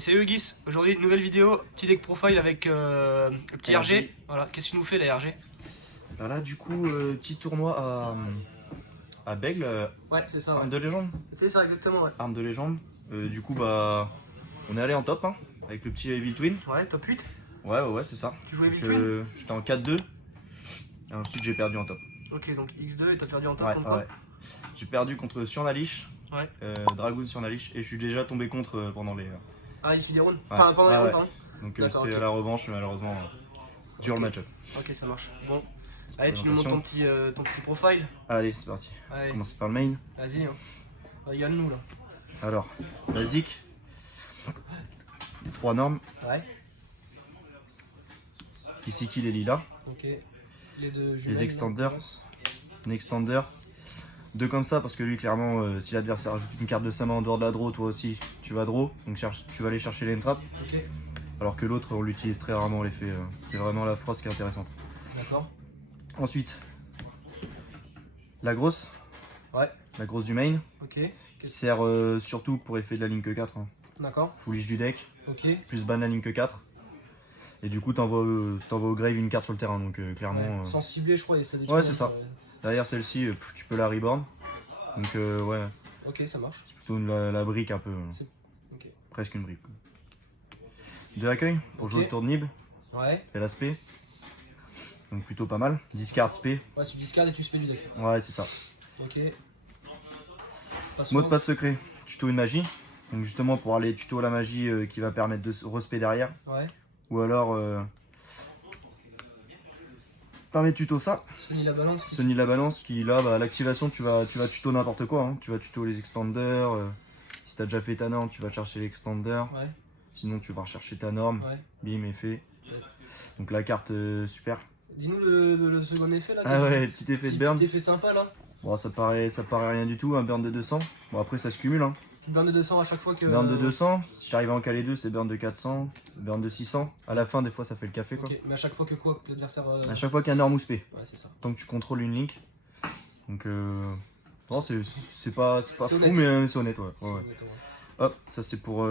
Et c'est Hugis, aujourd'hui une nouvelle vidéo, petit deck profile avec le petit RG. Voilà, qu'est-ce qu'il nous fait la RG? Là du coup, petit tournoi à Bègle, Ouais, c'est ça, ouais. arme de légende. C'est ça, exactement, ouais. Arme de légende. Du coup, bah, on est allé en top, hein, avec le petit Evil Twin. Ouais, top 8. Ouais, c'est ça. Tu jouais Evil Twin? J'étais en 4-2. Et ensuite, j'ai perdu en top. Ok, donc X2 et t'as perdu en top contre quoi? J'ai perdu contre Surnalich, Ouais. Dragoon Surnalich, et je suis déjà tombé contre pendant les. Ah, issu des rounds? Enfin, pendant les rounds, pardon. Donc c'était à la revanche, mais malheureusement, dur le match-up. Ok, ça marche. Bon, allez, tu nous montres ton petit profile. Allez, c'est parti. On va commencer par le main. Vas-y, hein. Régale-nous là. Alors, basique, les 3 normes. Ouais. Kisiki, les lilas. Ok. Les deux jumelles, les extenders. Un extender. 2 comme ça, parce que lui, clairement, si l'adversaire ajoute une carte de sa main en dehors de la draw, toi aussi, tu vas draw. Donc tu vas aller chercher les entrappes. Ok. Alors que l'autre, on l'utilise très rarement, l'effet. C'est vraiment la frost qui est intéressante. D'accord. Ensuite, la grosse. Ouais. La grosse du main. Ok. Qui sert surtout pour effet de la Link 4. Hein. D'accord. Foolish du deck. Ok. Plus ban la Link 4. Et du coup, t'envoies au grave une carte sur le terrain. Donc clairement. Ouais. Sans cibler, je crois, et ça dit. Ouais, c'est ça. Derrière celle-ci, tu peux la reborn. Donc ouais. Ok, ça marche. C'est plutôt la brique un peu. Okay. Presque une brique. 2 accueils pour jouer au tour de Nib. Ouais. Et l'aspect. Donc plutôt pas mal. Discard spé. Ouais, tu discard et tu spé du deck. Ouais, c'est ça. Ok. Mot de passe secret. Tuto une magie. Donc justement pour aller tuto la magie qui va permettre de respect derrière. Ouais. Ou alors permet tuto ça. Sony la balance. Sony la balance qui là bah, l'activation tu vas tuto n'importe quoi. Hein. Tu vas tuto les extenders. Si tu as déjà fait ta norme, tu vas chercher l'extender. Ouais. Sinon tu vas rechercher ta norme. Ouais. Bim, effet. Ouais. Donc la carte super. Dis-nous le second effet là. Ah ouais, petit effet de burn. Petit effet sympa là. Bon, ça paraît rien du tout, un burn de 200. Bon, après, ça se cumule. Hein. Burn de 200 à chaque fois que. Burn de 200, si j'arrive à en caler 2, c'est burn de 400, burn de 600. À la fin, des fois, ça fait le café quoi. Ok, mais à chaque fois que quoi? Que l'adversaire. À chaque fois qu'il y a un norme ou spé. Ouais, c'est ça. Tant que tu contrôles une link. Donc, non, c'est pas fou, honnête. mais c'est honnête, ouais. Honnête, ouais. Hop, ça c'est pour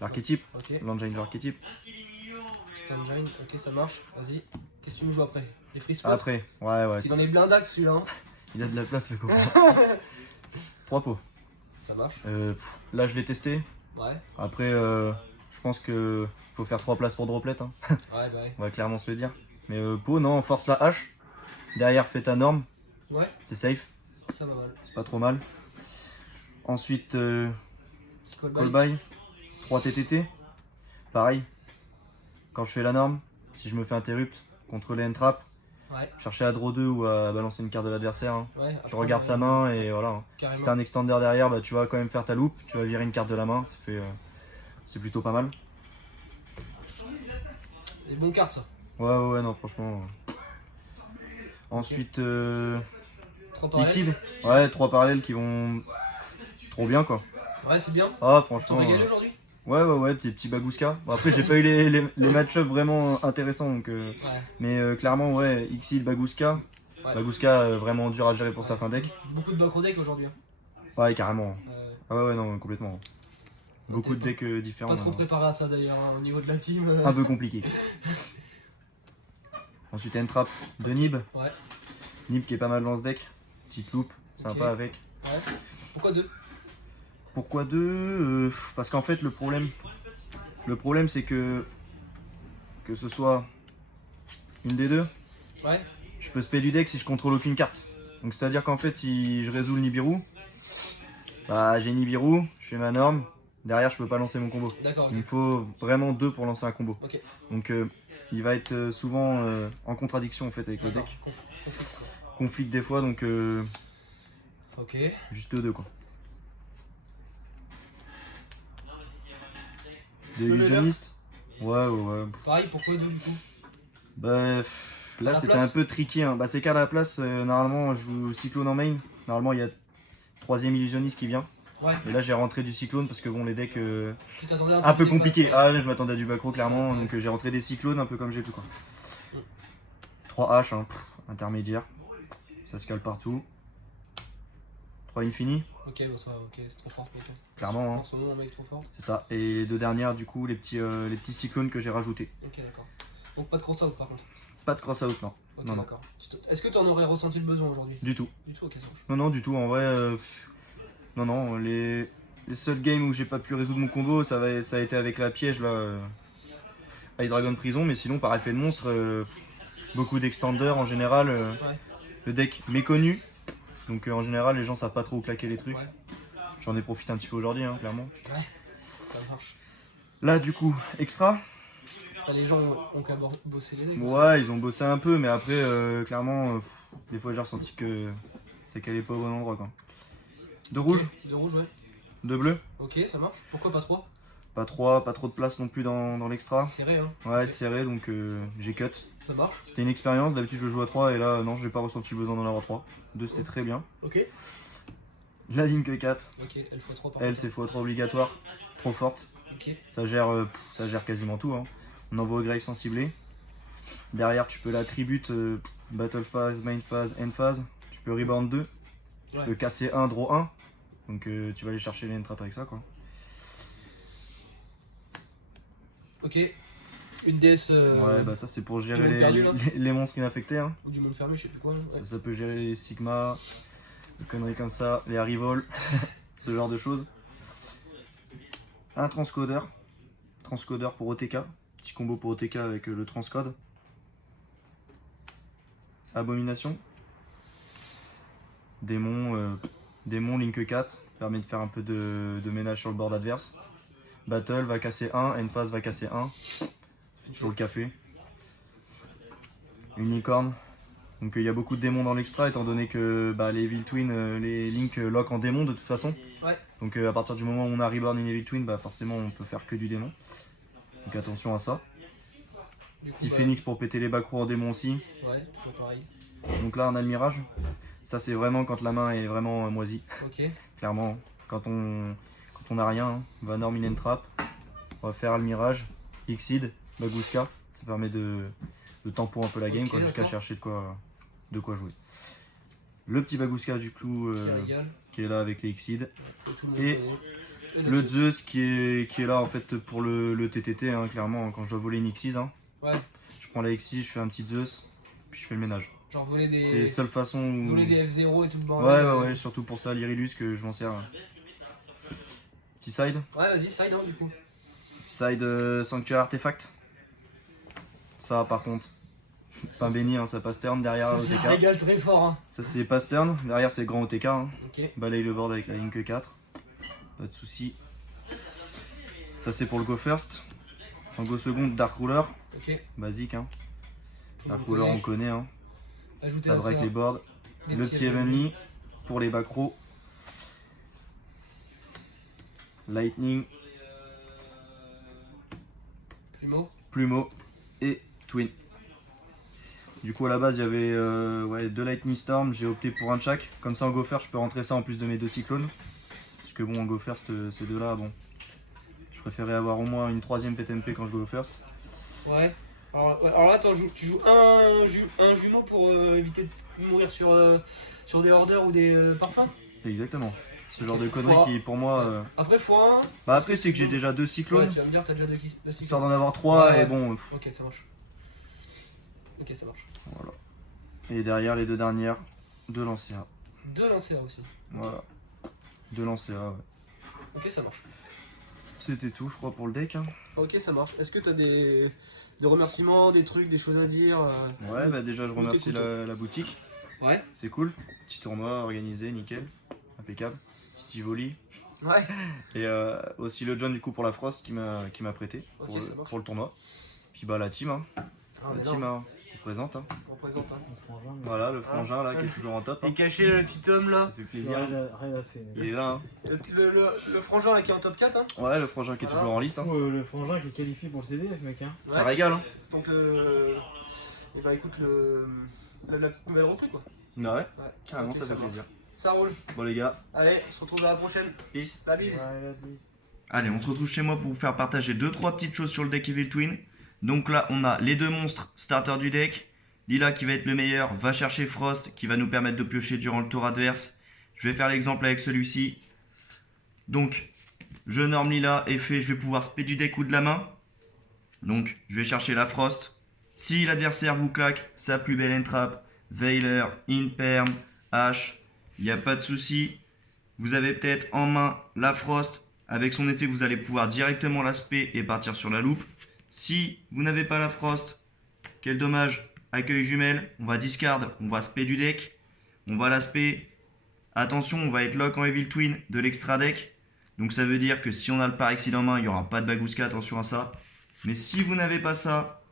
l'archétype. Ok. L'engine de l'archétype. Petit engine, ok, ça marche. Vas-y. Qu'est-ce que tu nous joues après? Les free spots? Après, ouais. Parce qu'il en est blindax celui-là. Hein. Il a de la place, le copain. 3 pots. Ça marche. Là, je l'ai testé. Ouais. Après, je pense que faut faire 3 places pour droplet. Hein. Ouais, bah ouais. On va clairement se le dire. Mais pot, non, force la hache. Derrière, fais ta norme. Ouais. C'est safe. Ça va mal. C'est pas trop mal. Ensuite, call buy. 3 TTT. Pareil. Quand je fais la norme, si je me fais interrupt, contrôler entrap. Ouais. Chercher à draw 2 ou à balancer une carte de l'adversaire. Hein. Ouais, tu regardes sa main et voilà. Carrément. Si t'as un extender derrière, bah, tu vas quand même faire ta loupe. Tu vas virer une carte de la main. Ça fait, c'est plutôt pas mal. Les bonnes cartes ça. Ouais, non, franchement. Ensuite, 3 parallèles. Ouais, 3 parallèles qui vont trop bien quoi. Ouais, c'est bien. Ah, franchement. T'as régalé aujourd'hui? Ouais, des petits bagouska. Bon, après, j'ai pas eu les match-up vraiment intéressants. Donc, ouais. Mais clairement, ouais, Xil, bagouska. Ouais. Bagouska, vraiment dur à gérer pour certains decks. Beaucoup de backrow deck aujourd'hui. Hein. Ouais, carrément. Ah ouais, non, complètement. Beaucoup de decks différents. Pas trop préparé à ça d'ailleurs, hein, au niveau de la team. Un peu compliqué. Ensuite, Entrap de Nib. Ouais. Nib qui est pas mal dans ce deck. Petite loupe, sympa avec. Ouais. Pourquoi 2? Pourquoi 2? Parce qu'en fait, le problème c'est que ce soit une des deux, ouais. Je peux spé du deck si je contrôle aucune carte. Donc c'est à dire qu'en fait, si je résous le Nibiru, bah j'ai Nibiru, je fais ma norme, derrière je peux pas lancer mon combo. D'accord. Okay. Il me faut vraiment 2 pour lancer un combo. Okay. Donc il va être souvent en contradiction en fait avec le deck. Conflict des fois, donc ok. Juste 2 quoi. Des illusionnistes. Ouais. Pareil, pourquoi 2 du coup? Bah là c'était un peu tricky. Hein. Bah c'est qu'à la place, normalement je joue Cyclone en main. Normalement il y a 3ème illusionniste qui vient. Ouais. Et là j'ai rentré du Cyclone parce que bon les decks un peu compliqués. Ah je m'attendais à du backrow clairement. Ouais. Donc j'ai rentré des Cyclones un peu comme j'ai pu quoi. 3 H, hein, intermédiaire. Ça se cale partout. 3 infini, Ok, bon ça, ok, c'est trop fort, mec. clairement. Hein. En ce moment, un mec trop fort. C'est ça. Et les 2 dernières, du coup, les petits cyclones que j'ai rajoutés. Ok, d'accord. Donc pas de cross-out par contre. Pas de cross-out, non. Ok, Non, non. d'accord. Est-ce que tu en aurais ressenti le besoin aujourd'hui? Du tout. Du tout, ok, ça marche. Non, non, du tout. En vrai, non, non. Les seuls games où j'ai pas pu résoudre mon combo, ça a été avec la piège, là. Ice Dragon Prison. Mais sinon, par effet de monstre, beaucoup d'extenders en général. Ouais, Le deck méconnu. Donc, en général, les gens savent pas trop où claquer les trucs. ouais, J'en ai profité un petit peu aujourd'hui, hein, clairement. ouais, ça marche. Là, du coup, extra. Ah, les gens ont qu'à bosser les decks. Ouais, ils ont bossé un peu, mais après, clairement, des fois j'ai ressenti que c'est qu'elle est pas au bon endroit, quoi. De rouge, De rouge, ouais. de bleu, Ok, ça marche. Pourquoi pas 3? pas trop de place non plus dans l'extra. Serré, hein. Ouais, Ok. serré, donc j'ai cut. Ça marche. C'était une expérience, d'habitude je joue à 3 et là, non, j'ai pas ressenti le besoin d'en avoir 3. 2 c'était très bien. Ok. La Link 4, Ok, L x 3 par elle contre. c'est x3 obligatoire, trop forte. Ok. Ça gère quasiment tout. Hein. On envoie au grave sans cibler. Derrière, tu peux la tribute Battle Phase, Main Phase, End Phase. Tu peux Reborn 2. Tu Ouais. peux casser 1, draw 1. Donc tu vas aller chercher les trap avec ça, quoi. Ok. Une DS. Ouais, bah ça c'est pour gérer monde perdu, là les monstres inaffectés. Hein. Ou du monde fermé, je sais plus quoi. Ouais. Ça peut gérer les Sigma, des conneries comme ça, les Arrival, ce genre de choses. Un transcodeur. Transcodeur pour OTK. Petit combo pour OTK avec le transcode. Abomination. Démon, Link 4. Permet de faire un peu de ménage sur le board adverse. Battle va casser 1. End phase va casser 1. Toujours le café. Unicorn. Donc il y a beaucoup de démons dans l'extra étant donné que les Evil Twin, les Link lock en démon de toute façon. Ouais. Donc à partir du moment où on a Reborn in Evil Twin, forcément on peut faire que du démon. Donc attention à ça. Du coup, Petit phénix pour péter les backrows en démon aussi. Ouais, toujours pareil. Donc là on a le mirage. Ça c'est vraiment quand la main est vraiment moisie. Ok. Clairement, quand on a rien, hein, on va normal in trap. On va faire le mirage, Xid, Baguska. Ça permet de tempo un peu la game Ok, quoi, jusqu'à d'accord. chercher de quoi jouer. Le petit Baguska du coup Qui régale. qui est là avec les Xid. Que tout le monde Et connaît. Et le la Zeus qui est là en fait pour le TTT, hein, clairement, quand je dois voler une Xyz. Hein, Ouais. je prends la Xyz, je fais un petit Zeus, puis je fais le ménage. Genre voler C'est des. la seule façon où... Voler des F0 et tout le Ouais, bordel. ouais, surtout pour ça, l'Irilus que je m'en sers. Petit side. Ouais, vas-y, side, hein, du coup. Side Sanctuary Artefact. Ça par contre, pain béni, hein, ça passe turn derrière Ça OTK. régale très fort, hein. Ça c'est pass turn, derrière c'est grand OTK. Hein. Ok. Balaye le board avec la Link 4. Pas de soucis. Ça c'est pour le go first. En go second, Dark Ruler. Ok. Basique. Hein. Tout le Dark monde Ruler on connaît. connaît. Hein. Ajouter Ça à break ça les boards. des Le petits petit Heavenly pour les back row. Lightning, Plumeau. Plumeau et Twin. Du coup à la base il y avait 2 Lightning Storm, j'ai opté pour un de chaque. Comme ça en go first je peux rentrer ça en plus de mes 2 cyclones. Parce que bon en go first ces deux là bon. Je préférais avoir au moins une 3ème PTMP quand je go first. Ouais. Alors là, attends, tu joues un jumeau pour éviter de mourir sur des orders ou des parfums. Exactement. Ce genre Ok. de conneries Fois- qui pour moi... Après, x1. après c'est que j'ai déjà 2 Ouais, cyclones. tu vas me dire, t'as déjà deux cycles. Histoire d'en avoir 3 Ouais. et bon... Ok, ça marche. Ok, ça marche. voilà. Et derrière les 2 dernières, 2 lancers. Deux lancers aussi. Voilà. 2 lancers, ouais. Ok, ça marche. C'était tout je crois pour le deck. Hein. Ok, ça marche. Est-ce que t'as des remerciements, des trucs, des choses à dire Ouais, déjà je remercie t'écoute. la boutique, Ouais. c'est cool. Petit tournoi organisé, nickel, impeccable. Petit Tivoli. Ouais. Et aussi le John du coup pour la Frost qui m'a prêté Ok, ça marche. pour le tournoi. Puis la team, hein. Ah, La mais team non, hein, on présente. Hein. on présente. Hein. Voilà, le frangin là qui est toujours en top. Hein. Et caché le petit homme là. Ça fait Il plaisir. a rien à faire. Il est là. Hein. Le frangin là qui est en top 4. Hein. Ouais, le frangin qui est Voilà. toujours en liste. Hein. Le frangin qui est qualifié pour le CDF, mec. Hein. Ça Ouais. régale. Hein. Donc et bah écoute la petite nouvelle recrue quoi. Ouais, Ouais. carrément Ok, ça fait marche. plaisir. Ça roule. Bon les gars, Allez, on se retrouve à la prochaine. peace. La bise. Allez, on se retrouve chez moi pour vous faire partager 2-3 petites choses sur le deck Evil Twin. Donc là, on a les 2 monstres starter du deck. Lila qui va être le meilleur, va chercher Frost qui va nous permettre de piocher durant le tour adverse. Je vais faire l'exemple avec celui-ci. Donc, je norme Lila, effet, je vais pouvoir spé du deck ou de la main. Donc, je vais chercher la Frost. Si l'adversaire vous claque sa plus belle entrap, Veiler, Imperm, H, il n'y a pas de souci. Vous avez peut-être en main la Frost. Avec son effet, vous allez pouvoir directement la spé et partir sur la loupe. Si vous n'avez pas la Frost, quel dommage, accueil jumelle, on va discard, on va spé du deck. On va la spé. Attention, on va être lock en Evil Twin de l'extra deck. Donc ça veut dire que si on a le Parexil en main, il n'y aura pas de Bagooska, attention à ça. Mais si vous n'avez pas ça,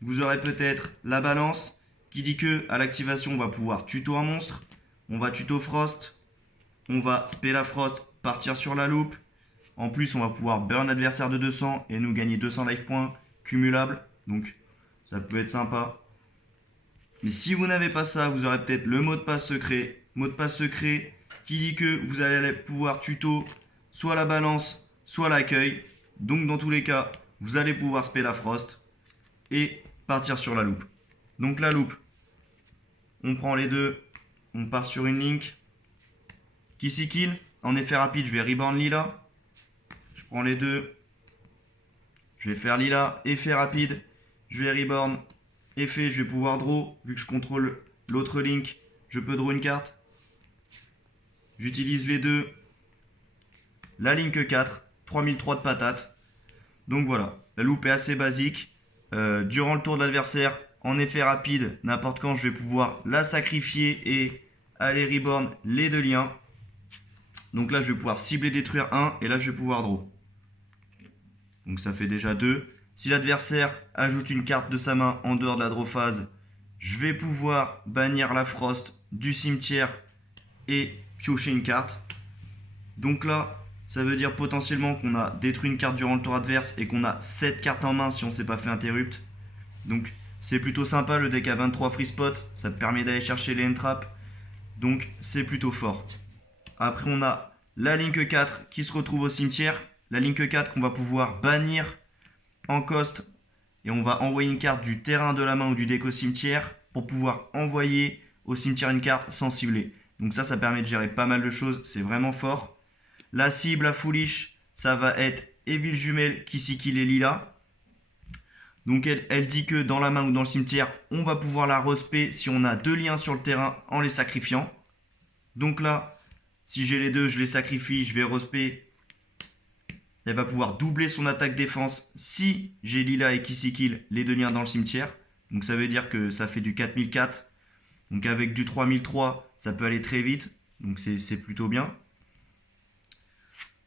vous aurez peut-être la balance qui dit que à l'activation, on va pouvoir tuto un monstre. On va tuto Frost. On va spé la Frost, partir sur la loupe. En plus, on va pouvoir burn l'adversaire de 200 et nous gagner 200 life points cumulables. Donc, ça peut être sympa. Mais si vous n'avez pas ça, vous aurez peut-être le mot de passe secret. Mot de passe secret qui dit que vous allez pouvoir tuto soit la balance, soit l'accueil. Donc, dans tous les cas, vous allez pouvoir spé la Frost et partir sur la loupe. Donc, la loupe, on prend les deux. On part sur une link. Kissy Kill. En effet rapide, je vais reborn Lila. Je prends les deux. Je vais faire Lila, effet rapide. Je vais reborn. Effet, je vais pouvoir draw. Vu que je contrôle l'autre link, je peux draw une carte. J'utilise les deux. La link 4, 3003 de patates. Donc voilà, la loupe est assez basique. Durant le tour de l'adversaire, en effet rapide, n'importe quand, je vais pouvoir la sacrifier et aller reborn les deux liens. Donc là, je vais pouvoir cibler, détruire un, et là, je vais pouvoir draw. Donc ça fait déjà 2. Si l'adversaire ajoute une carte de sa main en dehors de la draw phase, je vais pouvoir bannir la Frost du cimetière et piocher une carte. Donc là, ça veut dire potentiellement qu'on a détruit une carte durant le tour adverse et qu'on a 7 cartes en main si on ne s'est pas fait interrupt. Donc c'est plutôt sympa, le deck a 23 free spots, ça permet d'aller chercher les entraps. Donc c'est plutôt fort. Après on a la Link 4 qui se retrouve au cimetière. La Link 4 qu'on va pouvoir bannir en cost. Et on va envoyer une carte du terrain de la main ou du deck au cimetière pour pouvoir envoyer au cimetière une carte sans cibler. Donc ça permet de gérer pas mal de choses, c'est vraiment fort. La cible à Foolish, ça va être Evil Jumelle, Kissy Kill et Lila. Donc elle dit que dans la main ou dans le cimetière, on va pouvoir la respect si on a 2 liens sur le terrain en les sacrifiant. Donc là, si j'ai les deux, je les sacrifie, je vais respect. Elle va pouvoir doubler son attaque défense si j'ai Lila et Kissy Kill, les 2 liens dans le cimetière. Donc ça veut dire que ça fait du 4004. Donc avec du 3003, ça peut aller très vite. Donc c'est plutôt bien.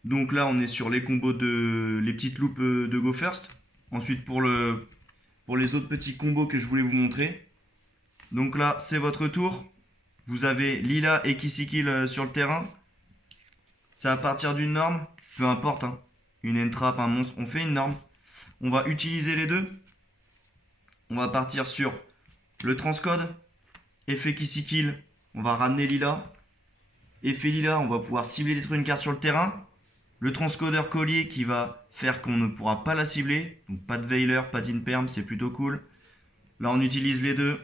Donc là, on est sur les combos de les petites loupes de Go First. Ensuite, pour les autres petits combos que je voulais vous montrer. Donc là, c'est votre tour. Vous avez Lila et Kissy Kill sur le terrain. C'est à partir d'une norme. Peu importe, hein. Une entrap, un monstre. On fait une norme. On va utiliser les deux. On va partir sur le transcode. Effet Kissy Kill. On va ramener Lila. Effet Lila, on va pouvoir cibler, détruire une carte sur le terrain. Le transcodeur collier qui va faire qu'on ne pourra pas la cibler. Donc pas de Veiler, pas d'Imperm, c'est plutôt cool. Là on utilise les deux.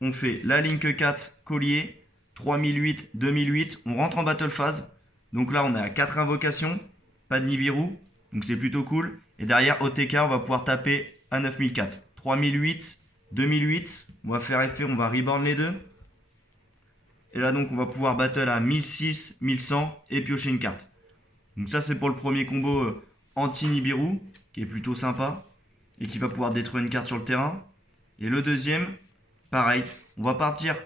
On fait la Link 4 collier, 3008, 2008. On rentre en battle phase. Donc là on est à 4 invocations, pas de Nibiru. Donc c'est plutôt cool. Et derrière OTK on va pouvoir taper à 9004. 3008, 2008. On va faire effet, on va reborn les deux. Et là donc on va pouvoir battle à 1006, 1100 et piocher une carte. Donc ça c'est pour le premier combo anti-Nibiru, qui est plutôt sympa, et qui va pouvoir détruire une carte sur le terrain. Et le deuxième, pareil, on va partir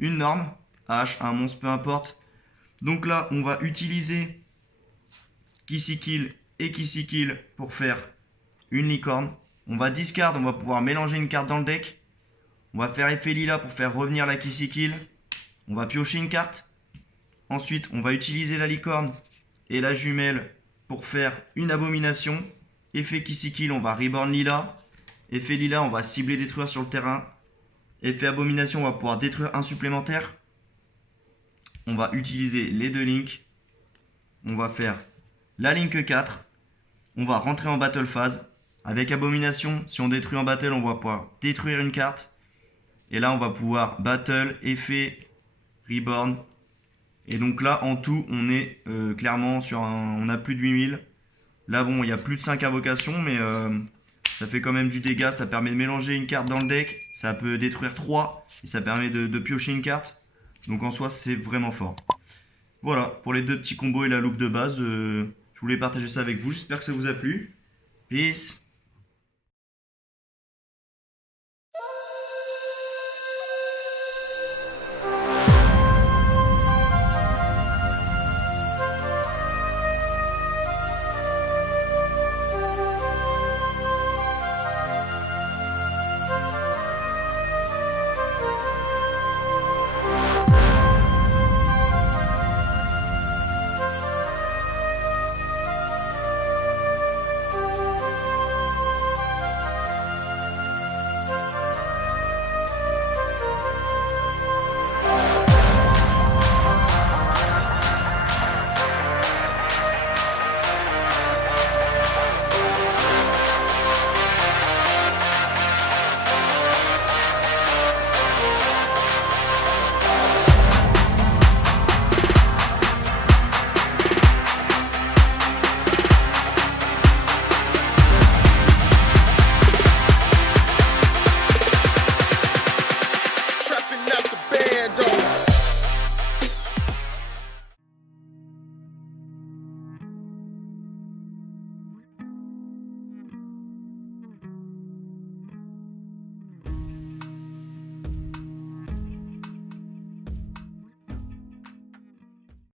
une norme, H, un monstre, peu importe. Donc là on va utiliser Kissy Kill et Kissy Kill pour faire une licorne. On va discard, on va pouvoir mélanger une carte dans le deck. On va faire effet Lila pour faire revenir la Kissy Kill. On va piocher une carte. Ensuite on va utiliser la licorne et la jumelle pour faire une abomination. Effet Kissy Kill, on va reborn Lila. Effet Lila, on va cibler, détruire sur le terrain. Effet abomination, on va pouvoir détruire un supplémentaire. On va utiliser les deux links. On va faire la link 4. On va rentrer en battle phase. Avec abomination, si on détruit en battle, on va pouvoir détruire une carte. Et là, on va pouvoir battle, effet, reborn. Et donc là, en tout, on est clairement sur on a plus de 8000. Là, bon, il y a plus de 5 invocations, mais ça fait quand même du dégât. Ça permet de mélanger une carte dans le deck. Ça peut détruire 3 et ça permet de piocher une carte. Donc en soi, c'est vraiment fort. Voilà, pour les deux petits combos et la loupe de base, je voulais partager ça avec vous. J'espère que ça vous a plu. Peace!